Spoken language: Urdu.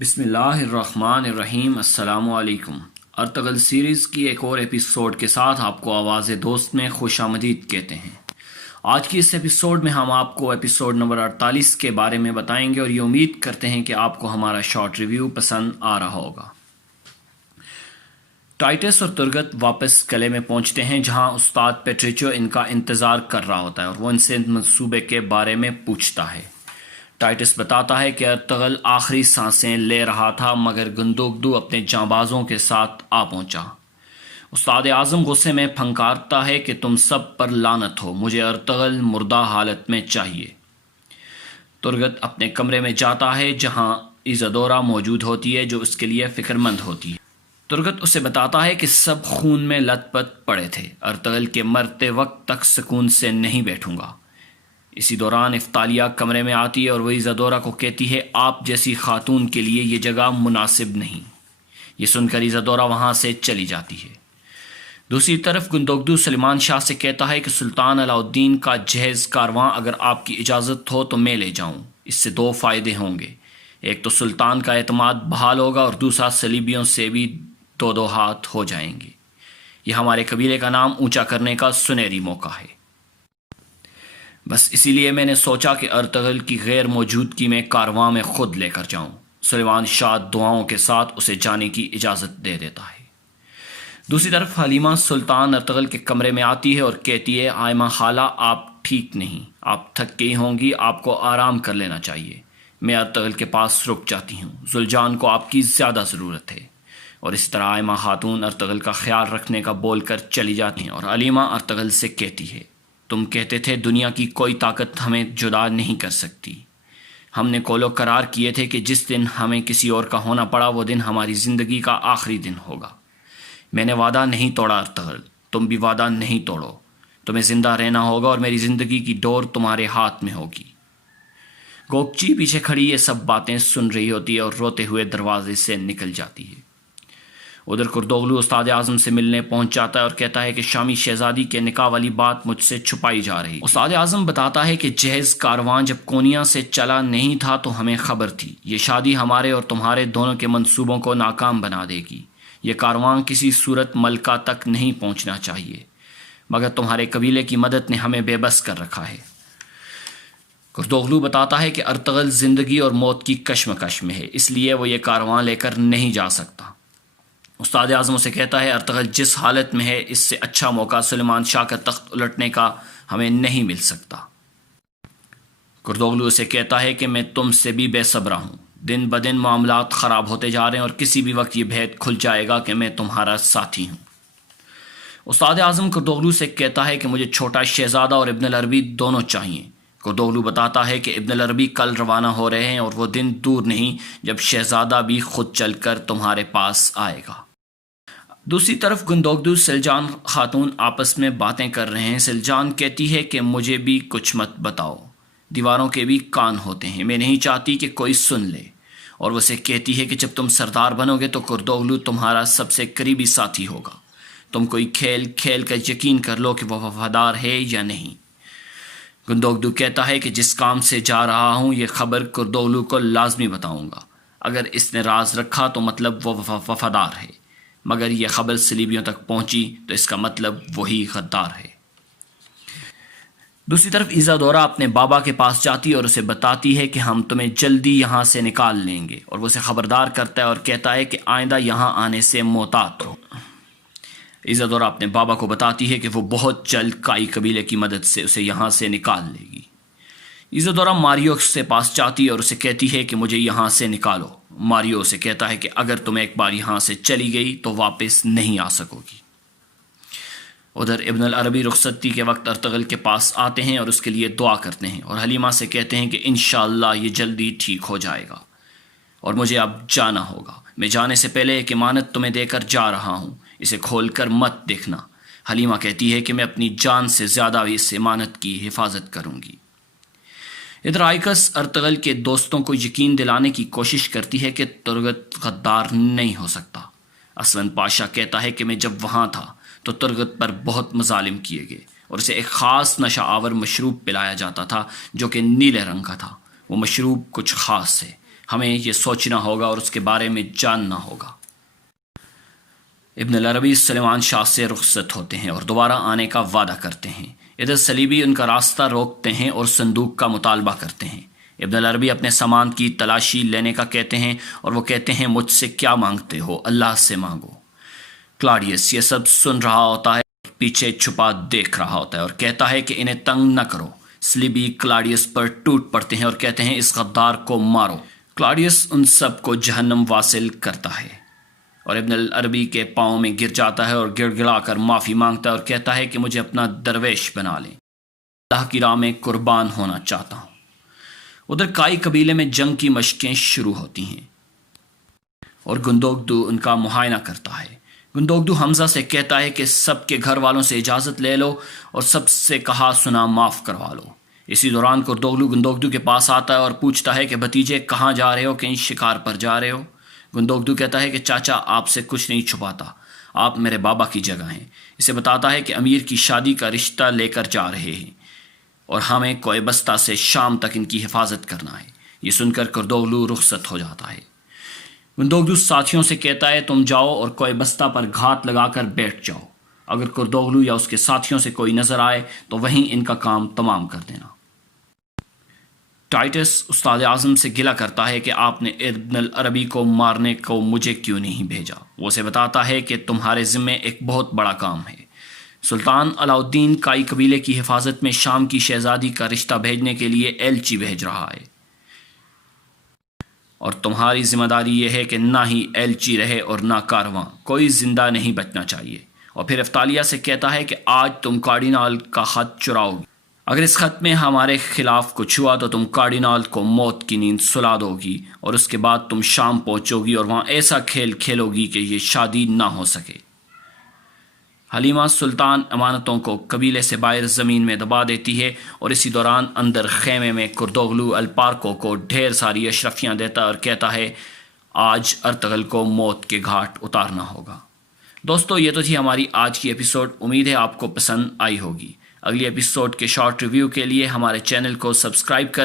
بسم اللہ الرحمن الرحیم۔ السلام علیکم۔ ارطغرل سیریز کی ایک اور ایپیسوڈ کے ساتھ آپ کو آواز دوست میں خوش آمدید کہتے ہیں۔ آج کی اس ایپیسوڈ میں ہم آپ کو ایپیسوڈ نمبر 48 کے بارے میں بتائیں گے اور یہ امید کرتے ہیں کہ آپ کو ہمارا شارٹ ریویو پسند آ رہا ہوگا۔ ٹائٹس اور ترگت واپس قلعے میں پہنچتے ہیں جہاں استاد پیٹریچو ان کا انتظار کر رہا ہوتا ہے اور وہ ان سے منصوبے کے بارے میں پوچھتا ہے۔ ٹائٹس بتاتا ہے کہ ارطغرل آخری سانسیں لے رہا تھا مگر گندوگدو اپنے جانبازوں کے ساتھ آ پہنچا۔ استاد اعظم غصے میں پھنکارتا ہے کہ تم سب پر لعنت ہو، مجھے ارطغرل مردہ حالت میں چاہیے۔ ترگت اپنے کمرے میں جاتا ہے جہاں ایزادورا موجود ہوتی ہے جو اس کے لیے فکر مند ہوتی ہے۔ ترگت اسے بتاتا ہے کہ سب خون میں لت پت پڑے تھے، ارطغرل کے مرتے وقت تک سکون سے نہیں بیٹھوں گا۔ اسی دوران افتالیہ کمرے میں آتی ہے اور وہ ایزادورا کو کہتی ہے آپ جیسی خاتون کے لیے یہ جگہ مناسب نہیں۔ یہ سن کر ایزادورا وہاں سے چلی جاتی ہے۔ دوسری طرف گندوگدو سلیمان شاہ سے کہتا ہے کہ سلطان علاء الدین کا جہیز کارواں اگر آپ کی اجازت ہو تو میں لے جاؤں۔ اس سے دو فائدے ہوں گے، ایک تو سلطان کا اعتماد بحال ہوگا اور دوسرا صلیبیوں سے بھی دو ہاتھ ہو جائیں گے۔ یہ ہمارے قبیلے کا نام اونچا کرنے کا سنہری موقع ہے۔ بس اسی لیے میں نے سوچا کہ ارطغرل کی غیر موجودگی میں کارواں میں خود لے کر جاؤں۔ سلیمان شاہ دعاؤں کے ساتھ اسے جانے کی اجازت دے دیتا ہے۔ دوسری طرف حلیمہ سلطان ارطغرل کے کمرے میں آتی ہے اور کہتی ہے آئمہ خالہ آپ ٹھیک نہیں، آپ تھک گئی ہوں گی، آپ کو آرام کر لینا چاہیے۔ میں ارطغرل کے پاس رک جاتی ہوں، زلجان کو آپ کی زیادہ ضرورت ہے۔ اور اس طرح آئمہ خاتون ارطغرل کا خیال رکھنے کا بول کر چلی جاتی ہیں اور حلیمہ ارطغرل سے کہتی ہے تم کہتے تھے دنیا کی کوئی طاقت ہمیں جدا نہیں کر سکتی۔ ہم نے قول و قرار کیے تھے کہ جس دن ہمیں کسی اور کا ہونا پڑا وہ دن ہماری زندگی کا آخری دن ہوگا۔ میں نے وعدہ نہیں توڑا ارطغرل، تم بھی وعدہ نہیں توڑو۔ تمہیں زندہ رہنا ہوگا اور میری زندگی کی ڈور تمہارے ہاتھ میں ہوگی۔ گوکچی پیچھے کھڑی یہ سب باتیں سن رہی ہوتی ہے اور روتے ہوئے دروازے سے نکل جاتی ہے۔ ادھر کردوغلو استاد اعظم سے ملنے پہنچ جاتا ہے اور کہتا ہے کہ شامی شہزادی کے نکاح والی بات مجھ سے چھپائی جا رہی۔ استاد اعظم بتاتا ہے کہ جہیز کارواں جب کونیا سے چلا نہیں تھا تو ہمیں خبر تھی، یہ شادی ہمارے اور تمہارے دونوں کے منصوبوں کو ناکام بنا دے گی۔ یہ کارواں کسی صورت ملکہ تک نہیں پہنچنا چاہیے، مگر تمہارے قبیلے کی مدد نے ہمیں بے بس کر رکھا ہے۔ کردوغلو بتاتا ہے کہ ارطغرل زندگی اور موت کی کشمکش میں ہے، اس لیے وہ یہ کارواں لے کر نہیں جا سکتا۔ استاد اعظم اسے کہتا ہے ارطغرل جس حالت میں ہے اس سے اچھا موقع سلیمان شاہ کا تخت الٹنے کا ہمیں نہیں مل سکتا۔ کردوغلو اسے کہتا ہے کہ میں تم سے بھی بے صبرا ہوں، دن بدن معاملات خراب ہوتے جا رہے ہیں اور کسی بھی وقت یہ بھید کھل جائے گا کہ میں تمہارا ساتھی ہوں۔ استاد اعظم کردوغلو سے کہتا ہے کہ مجھے چھوٹا شہزادہ اور ابن العربی دونوں چاہیے۔ کردوغلو بتاتا ہے کہ ابن العربی کل روانہ ہو رہے ہیں اور وہ دن دور نہیں جب شہزادہ بھی خود چل کر تمہارے پاس آئے گا۔ دوسری طرف گندوگدو سلجان خاتون آپس میں باتیں کر رہے ہیں۔ سلجان کہتی ہے کہ مجھے بھی کچھ مت بتاؤ، دیواروں کے بھی کان ہوتے ہیں، میں نہیں چاہتی کہ کوئی سن لے۔ اور وہ اسے کہتی ہے کہ جب تم سردار بنو گے تو کردوغلو تمہارا سب سے قریبی ساتھی ہوگا، تم کوئی کھیل کھیل کر یقین کر لو کہ وہ وفادار ہے یا نہیں۔ گندوگدو کہتا ہے کہ جس کام سے جا رہا ہوں یہ خبر کردوغلو کو لازمی بتاؤں گا، اگر اس نے راز رکھا تو مطلب وہ وفادار ہے، مگر یہ خبر صلیبیوں تک پہنچی تو اس کا مطلب وہی غدار ہے۔ دوسری طرف ایزادورا اپنے بابا کے پاس جاتی اور اسے بتاتی ہے کہ ہم تمہیں جلدی یہاں سے نکال لیں گے، اور وہ اسے خبردار کرتا ہے اور کہتا ہے کہ آئندہ یہاں آنے سے محتاط رہو۔ ایزادورا اپنے بابا کو بتاتی ہے کہ وہ بہت جلد کائی قبیلے کی مدد سے اسے یہاں سے نکال لے گی۔ ایزادورا ماریو سے پاس جاتی اور اسے کہتی ہے کہ مجھے یہاں سے نکالو۔ ماریو سے کہتا ہے کہ اگر تم ایک بار یہاں سے چلی گئی تو واپس نہیں آ سکو گی۔ ادھر ابن العربی رخصتی کے وقت ارطغرل کے پاس آتے ہیں اور اس کے لیے دعا کرتے ہیں اور حلیمہ سے کہتے ہیں کہ انشاءاللہ یہ جلدی ٹھیک ہو جائے گا اور مجھے اب جانا ہوگا۔ میں جانے سے پہلے ایک امانت تمہیں دے کر جا رہا ہوں، اسے کھول کر مت دیکھنا۔ حلیمہ کہتی ہے کہ میں اپنی جان سے زیادہ اس امانت کی حفاظت کروں گی۔ ادھر آئکس ارطغرل کے دوستوں کو یقین دلانے کی کوشش کرتی ہے کہ ترگت غدار نہیں ہو سکتا۔ اسون پاشا کہتا ہے کہ میں جب وہاں تھا تو ترگت پر بہت مظالم کیے گئے اور اسے ایک خاص نشہ آور مشروب پلایا جاتا تھا جو کہ نیلے رنگ کا تھا۔ وہ مشروب کچھ خاص ہے، ہمیں یہ سوچنا ہوگا اور اس کے بارے میں جاننا ہوگا۔ ابن العربی سلیمان شاہ سے رخصت ہوتے ہیں اور دوبارہ آنے کا وعدہ کرتے ہیں۔ ادھر صلیبی ان کا راستہ روکتے ہیں اور صندوق کا مطالبہ کرتے ہیں۔ ابن العربی اپنے سامان کی تلاشی لینے کا کہتے ہیں اور وہ کہتے ہیں مجھ سے کیا مانگتے ہو، اللہ سے مانگو۔ کلاڈیس یہ سب سن رہا ہوتا ہے، پیچھے چھپا دیکھ رہا ہوتا ہے اور کہتا ہے کہ انہیں تنگ نہ کرو۔ صلیبی کلاڈیس پر ٹوٹ پڑتے ہیں اور کہتے ہیں اس غدار کو مارو۔ کلاڈیس ان سب کو جہنم واصل کرتا ہے اور ابن العربی کے پاؤں میں گر جاتا ہے اور گڑ گڑا کر معافی مانگتا ہے اور کہتا ہے کہ مجھے اپنا درویش بنا لیں، اللہ کی راہ میں قربان ہونا چاہتا ہوں۔ ادھر کائی قبیلے میں جنگ کی مشقیں شروع ہوتی ہیں اور گندوگدو ان کا معائنہ کرتا ہے۔ گندوگدو حمزہ سے کہتا ہے کہ سب کے گھر والوں سے اجازت لے لو اور سب سے کہا سنا معاف کروا لو۔ اسی دوران کردوغلو گندوگدو کے پاس آتا ہے اور پوچھتا ہے کہ بھتیجے کہاں جا رہے ہو، کہیں شکار پر جا رہے ہو؟ گندوگدو کہتا ہے کہ چاچا آپ سے کچھ نہیں چھپاتا، آپ میرے بابا کی جگہ ہیں۔ اسے بتاتا ہے کہ امیر کی شادی کا رشتہ لے کر جا رہے ہیں اور ہمیں کوئے بستہ سے شام تک ان کی حفاظت کرنا ہے۔ یہ سن کر کردوغلو رخصت ہو جاتا ہے۔ گندوگدو ساتھیوں سے کہتا ہے تم جاؤ اور کوئے بستہ پر گھات لگا کر بیٹھ جاؤ، اگر کردوغلو یا اس کے ساتھیوں سے کوئی نظر آئے تو وہیں ان کا کام تمام کر دینا۔ ٹائٹس استاد اعظم سے گلہ کرتا ہے کہ آپ نے ابن العربی کو مارنے کو مجھے کیوں نہیں بھیجا۔ وہ اسے بتاتا ہے کہ تمہارے ذمے ایک بہت بڑا کام ہے۔ سلطان علاؤالدین کائی قبیلے کی حفاظت میں شام کی شہزادی کا رشتہ بھیجنے کے لیے ایلچی بھیج رہا ہے، اور تمہاری ذمہ داری یہ ہے کہ نہ ہی ایلچی رہے اور نہ کارواں، کوئی زندہ نہیں بچنا چاہیے۔ اور پھر افتالیہ سے کہتا ہے کہ آج تم کارڈینال کا خط چراؤ گی، اگر اس خط میں ہمارے خلاف کچھ ہوا تو تم کارڈینال کو موت کی نیند سلا دو گی، اور اس کے بعد تم شام پہنچو گی اور وہاں ایسا کھیل کھیلو گی کہ یہ شادی نہ ہو سکے۔ حلیمہ سلطان امانتوں کو قبیلے سے باہر زمین میں دبا دیتی ہے اور اسی دوران اندر خیمے میں کردوغلو الپارکو کو ڈھیر ساری اشرفیاں دیتا اور کہتا ہے آج ارطغرل کو موت کے گھاٹ اتارنا ہوگا۔ دوستو یہ تو تھی ہماری آج کی ایپیسوڈ، امید ہے آپ کو پسند آئی ہوگی۔ اگلی ایپیسوڈ کے شارٹ ریویو کے لیے ہمارے چینل کو سبسکرائب کر